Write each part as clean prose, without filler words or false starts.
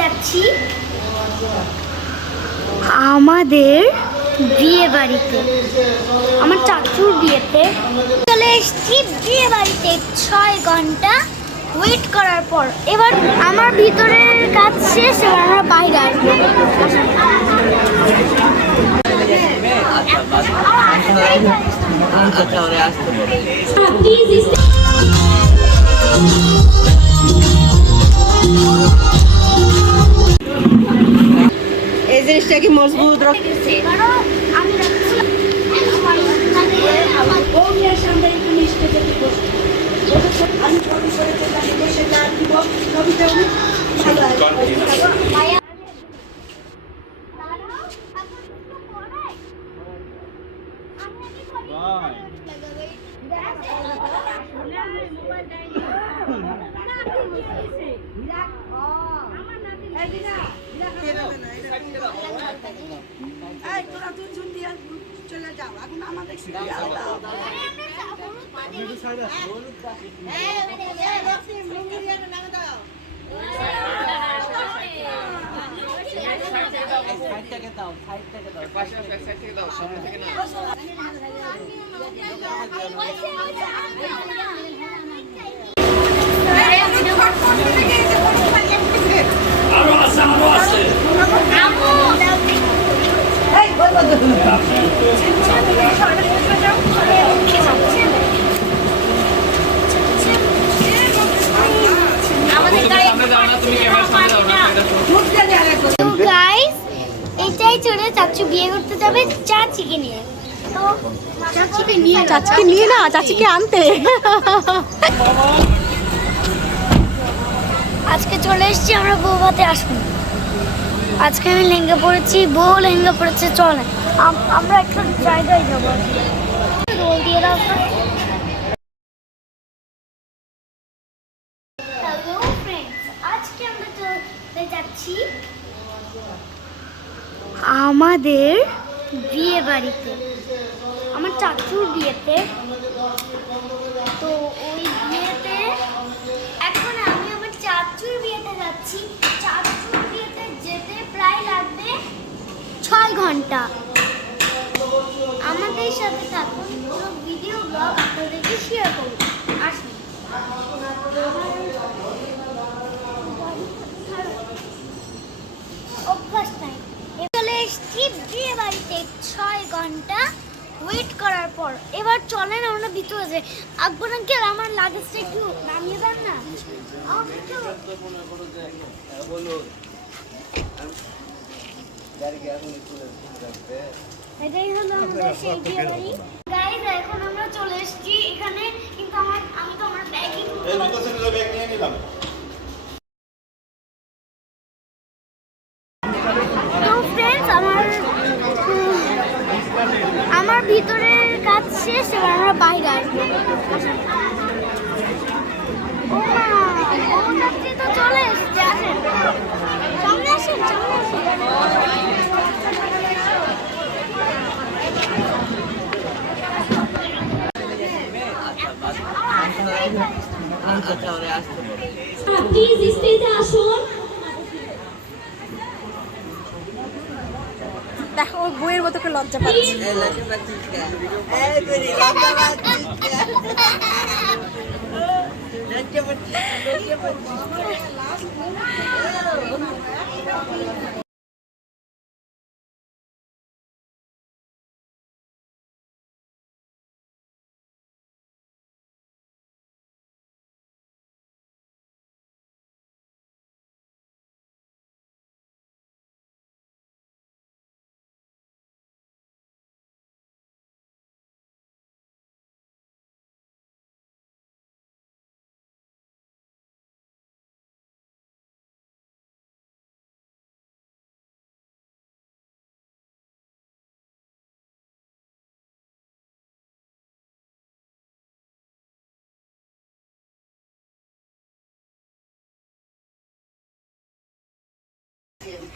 যাচ্ছি আমাদের বিয়ে বাড়িতে, আমার চাচুর বিয়েতে। চলে এসেছি বিয়ে বাড়িতে 6 ঘন্টা ওয়েট করার পর। এবার আমার ভিতরের কাজ শেষ, এবার আমরা বাইরে আসবো। এই জিনিসটা কি মজবুত রাখছে? চলে যাও, এখন আমাদের এটাই চলে চাচু বিয়ে করতে যাবে চাচিকে নিয়ে। তো চাচিকে নিয়ে না, চাচিকে আনতে। আজকে চলে এসেছি আমরা বৌভাতে আসবো। আজকে আমি লেহেঙ্গা পরেছি, বউ লেহেঙ্গা পরেছে। চলে আমরা একটা জায়গায় যাবো। রোল দিয়ে দাও তো। হ্যালো ফ্রেন্ডস, আজকে আমরা চলে যাচ্ছি আমাদের বিয়ে বাড়িতে, আমার চাচুর বিয়েতে। তো ওই বিয়েতে এখন আমি আমার চাচুর বিয়েতে যাচ্ছি। চাচুর বিয়েতে যেতে প্রায় লাগবে 6 ঘন্টা। আমাদের সাথে থাকুন, পুরো ভিডিও ব্লগ আপনাদেরকে শেয়ার করব। আসুন। অভ্যাস নাই। চলে এসেছি বিয়ে বাড়িতে 6 ঘন্টা ওয়েট করার পর। এবার চলেন আমরা ভিতরে যাই। আকবর আঙ্কেল, আমার লাগেজটা একটু নামিয়ে দেন না। এটাই হলো আমাদের সেই বিয়ে বাড়ি। গাইস, এখন আমরা চলে এসেছি এখানে, কিন্তু আমি তো আমার ব্যাগই নিয়ে নিলাম। তো ফ্রেন্ডস, আমার ভিতরের কাজ শেষ, এবার আমরা বাইরে আসবো। ও মা, ও যাত্রী তো চলে এসেছে। আসেন, সামনে আসেন, সামনে আসেন। প্লিজ স্টেজে আসুন। দেখো, ওর বইয়ের মতো করে লজ্জা পাচ্ছে।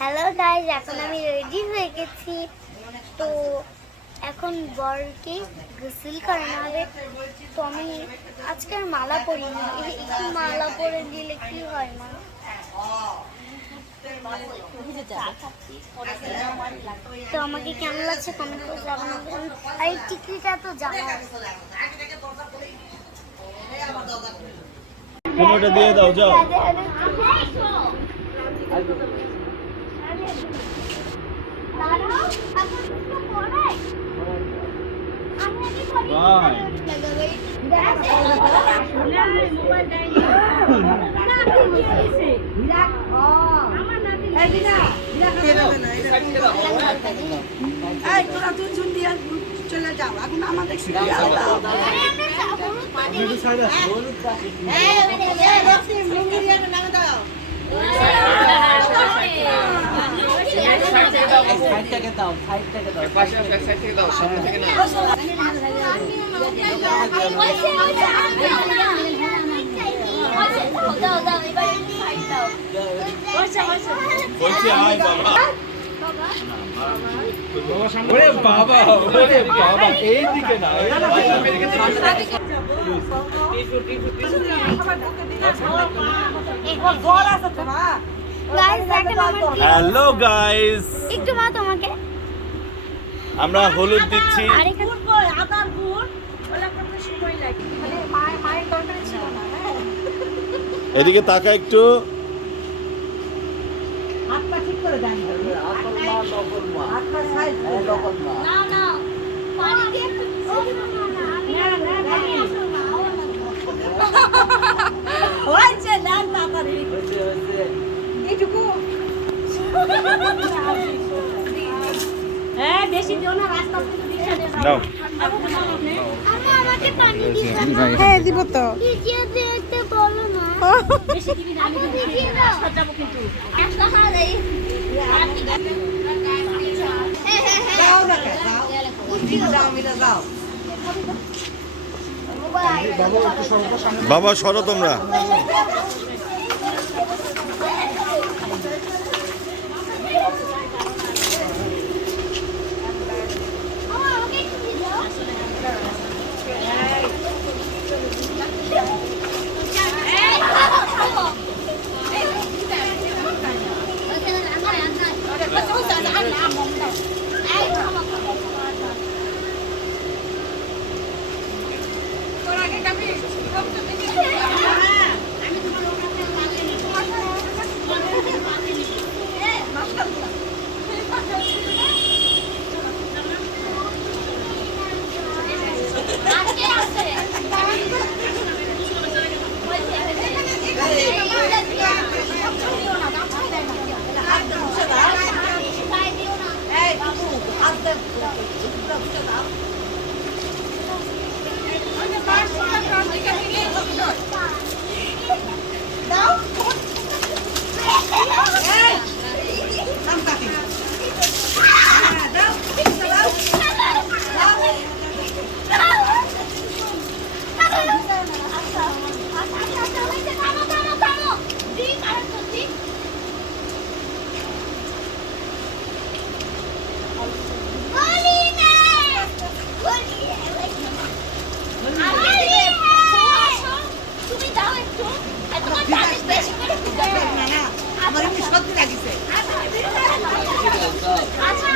হ্যালো গাইস, এখন আমি রেডি হয়ে গেছি। তো এখন বরকে গোসল করানো হবে। তো আমি আজকে আর মালা পরিনি, একটু মালা পরে দিলে কি হয় মা? তো আমাকে কেমন লাগছে কমেন্ট করে জানাবেন। আর এই টিকলিটা তো জানা কোনোটা দিয়ে দাও যাও। তোরা দুজন দিয়ে চলে যাও, এখন আমাদের ওরে বাবা, ওরে বাবা, এই দিকে না। হ্যালো গাইস, একটু মা তোমাকে আমরা হলুদ দিচ্ছি। আর এখানে আদার গুড় ওটা করতে সময় লাগে, মানে মায়ের দরকার ছিল না। এদিকে তাকা একটু। হাত পা ঠিক করে দেন, হাত পা সাইড না না পানি দিয়ে হয়েছে না তাড়াতাড়ি এইটুকু। হ্যাঁ বেশি দিও না, রাস্তা নাও। আম্মা আমাকে পানি দিবে হ্যাঁ দিব তো। ভিডিও দেখতে বলো না বেশি দিবি না, আমি ভিডিও দাও যাব কিন্তু একটা হারাই যাও না যাও, যাও মিনা যাও। বাবা সরো তোমরা। আমাকে একটু দাও তুমি দাও একটু তোমার দাঁত বেশি করে আমার এমনি সত্যি লাগিছে, আচ্ছা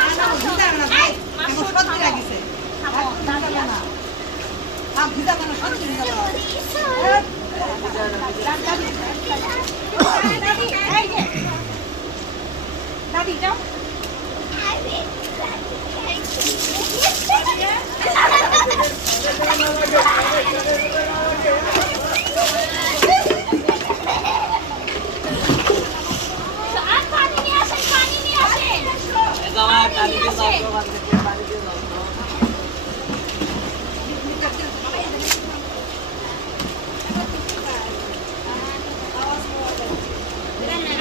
আমার সত্যি লাগিছে। ভিজা কেন সত্যি দাদি যাও। আর পানি নিয়ে আসেন, পানি নিয়ে আসেন।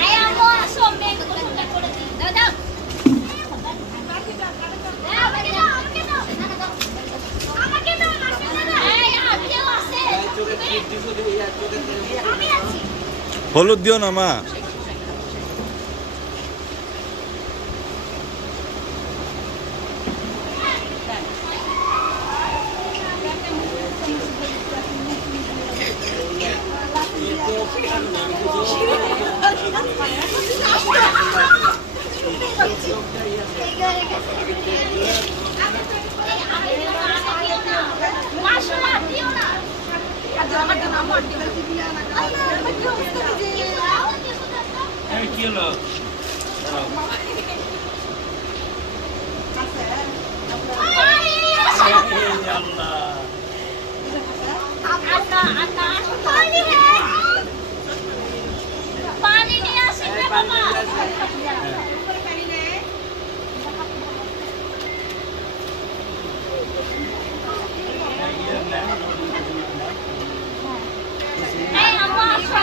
এই আম্মু আসো, মেঘ গোসলটা করে দিই। দাও দাও। আমাকে দাও, আমাকে দাও। আমাকে দাও, আমাকে দাও। এই আর কেউ আছে? আমি আছি। হলুদ দিও না মা। আচ্ছা কি হলো পানি নিয়ে আসেন রে বাবা। এই আম্মা আসো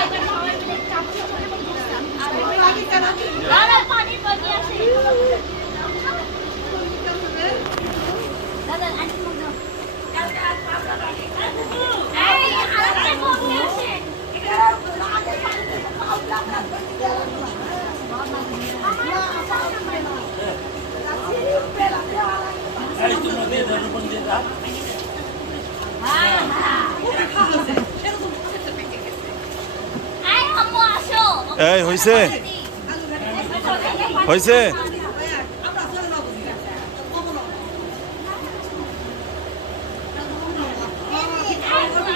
দাদা পানি পানি আসে দাদা আন্টি মজা এই আরেকটা কফি আসে এই আম্মু আসো এই হইছে হইছে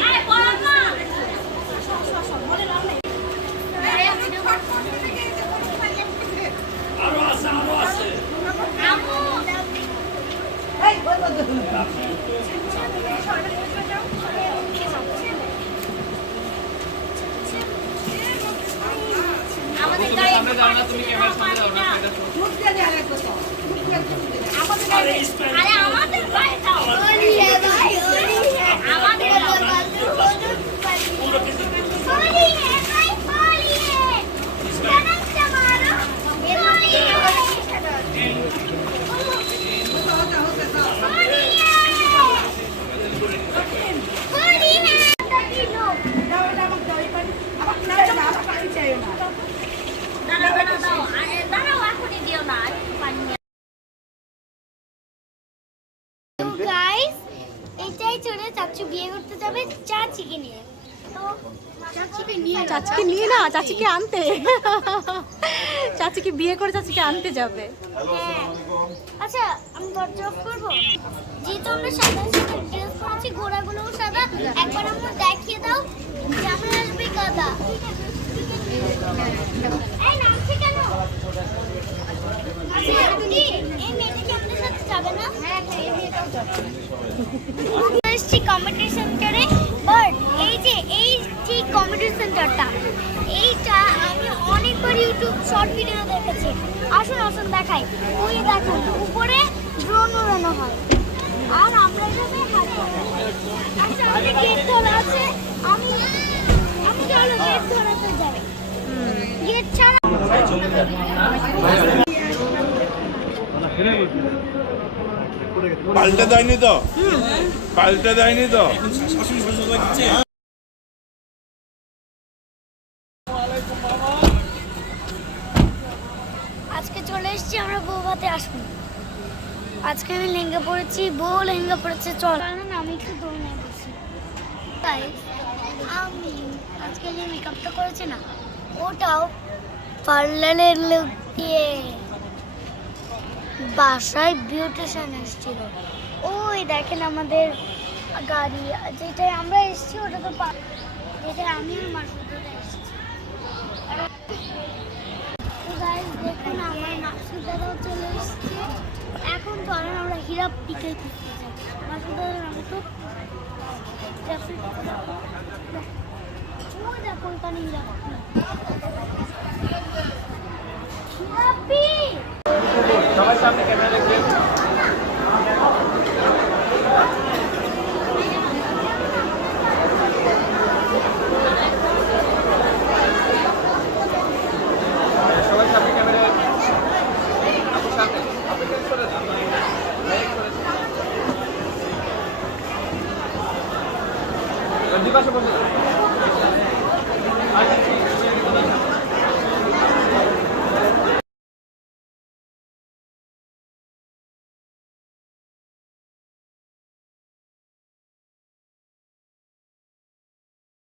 আরে বড় না আম্মু আমাদের গাড়ি সামনে যাও না, তুমি ক্যামেরার সামনে যাও না, আরে আমাদের গাড়ি দাও আমাদের দাঁড়াও এখনই দিও না পানি গাইস এটাই চলে চাচু বিয়ে করতে যাবে চাচিকে নিয়ে তো চাচিকে নিয়ে চাচিকে নিয়ে না, চাচিকে আনতে। চাচিকে বিয়ে করে চাচিকে আনতে যাবে। হ্যাঁ। আচ্ছা আমি দরজা অফ করবো যেহেতু আমরা সাদা সাদা ড্রেস পরেছি ঘোড়াগুলোও সাদা একবার আমরা দেখিয়ে দাও যে আমরা আসবে গাদা এই নামছি কেন আচ্ছা আন্টি এই মেয়েটা কি আমাদের সাথে যাবে না হ্যাঁ হ্যাঁ এই মেয়েটাও যাবে এসছি কমেডি সেন্টারে বাট এই যে এই ঠিক কমেডি সেন্টারটা এইটা আমি অনেকবার ইউটিউব শর্ট ভিডিও দেখেছি আসুন আসুন দেখাই ওই দেখুন উপরে ড্রোন উড়ানো হয় আর আমরা যাবে হাতে আচ্ছা আমাদের গেট ধরা আছে আমি আমি চলো গেট ধরাতে যাই গেট ছাড়া পাল্টে দেয়নি তো পাল্টে দেয়নি তো আজকে চলে এসেছি আমরা বৌভাতে আসবো আজকে আমি লেহেঙ্গা পরেছি বউ লেহেঙ্গা পরেছে চল না আমি একটু দৌড়ে বসি তাই আমি আজকে যে মেকআপটা করেছি না ওটাও পার্লারের লুক দিয়ে বাসায় বিউটিশিয়ান এসেছিল ওই দেখেন আমাদের গাড়ি যেটাই আমরা এসেছি ওটা তো যেটাই আমি আর মাসুদারা এসেছি গাইস দেখুন আমার মাসুদারাও চলে এসেছে এখন চলেন আমরা হীরা পিকে ঘুরতে যাই মাসুদারার আমি তো ওই দেখো ওখানে হীরা সবার সামনে ক্যামেরা দেখবেন সবার সামনে ক্যামেরা আপুর সামনে আপনি কেন সরে যান দুই পাশে বসে যান